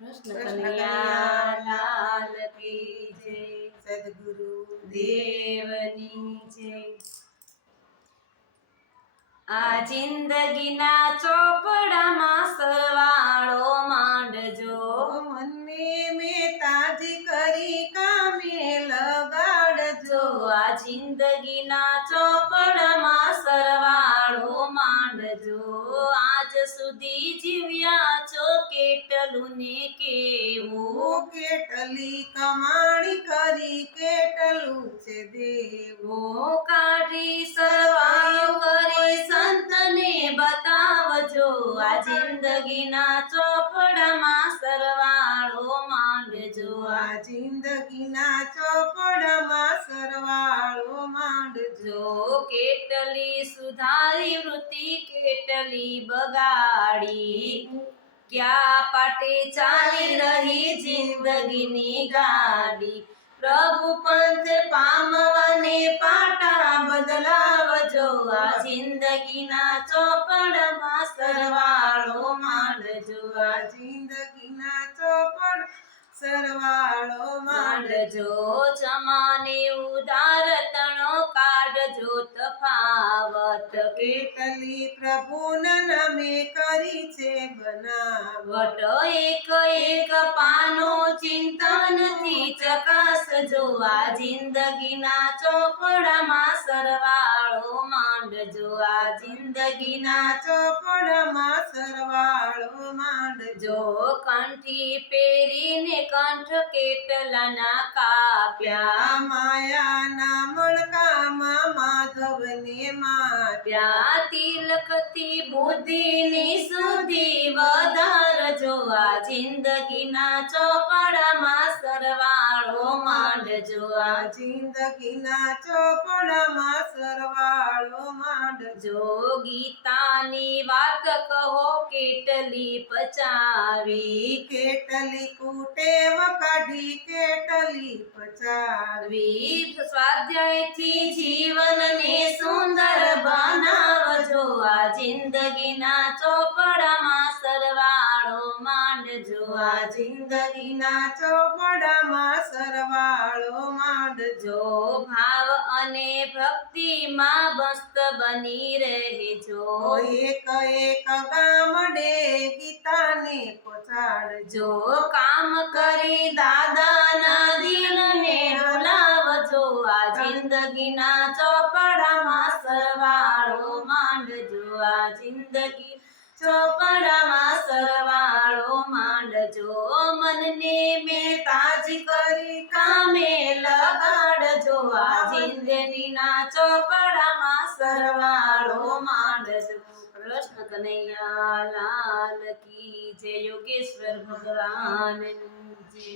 કૃષ્ણ કનૈયા લાલ કી જય, સદગુરુ દેવની જય। આ જિંદગીના ચોપડામાં સરવાળો માંડજો, મનને મેં તાજી કરી કામે લગાડજો। આ જિંદગીના ચોપડામાં સરવાળો માંડજો। આજ સુધી જીવ્યા છો કેટલું ને કેવું, કેટલી કમાણી કરી કેટલું છે દેવું। કાઢી સરવાળો કરી સંતને બતાવજો, આ જિંદગીના ચોપડામાં સરવાળો માંડજો। આ જિંદગીના ચોપડામાં સરવાળો માંડજો। કેટલી સુધારી વૃત્તિ કેટલી બગાડી, ક્યાં પાટે ચાલી રહી જિંદગીની ગાડી। પ્રભુ પંથ પામવાને પાટા બદલાવજો, આ જિંદગીના ચોપડામાં સરવાળો માંડજો। આ જિંદગીના ચોપડ સરવાળો માંડજો। જમાને ઉધાર તણો કાઢજો તફાવત, કેટલી પ્રભુના નામે કરી છે બનાવટ। એક એક પાનો ચિંતનથી ચકાસજો, આ જિંદગીના ચોપડામાં સરવાળો માંડજો। આ જિંદગીના ચોપડામાં સરવાળો માંડજો। કંઠી પહેરીને કંઠ કેટલાના કાપ્યા, માયાના મણકામાં માધવને માપ્યા। તિલકથી બુદ્ધિની શુદ્ધિ વધારજો, આ જિંદગીના ચોપડામાં સરવાળો માંડજો। આ જિંદગીના ચોપડામાં સરવાળો માંડજો। ગીતાની વાત કહો કેટલી પચાવી, કેટલી કુટેવ કાઢી કેટલી પચાવી। સ્વાધ્યાયથી જીવનને સુંદર બનાવજો, આ જિંદગીના ચોપડામાં સરવાળો માંડજો। આ જિંદગીના ચોપડામાં સરવાળો માંડજો। ભાવ અને ભક્તિમાં મસ્ત બની રહેજો, એક એક ગામડે ગીતાને પહોંચાડજો। કામ કરી દાદાના દિલને ડોલાવજો, આ જિંદગીના ચોપડામાં સરવાળો માંડજો। આ જિંદગી ચોપડામાં સરવાળો માંડજો। મનને મેં તાજી કરી કામે લગાડજો, આ જિંદગીના ચોપડામાં સરવાળો માંડજો। કૃષ્ણ કનૈયા લાલ કી જય, યોગેશ્વર ભગવાન જય।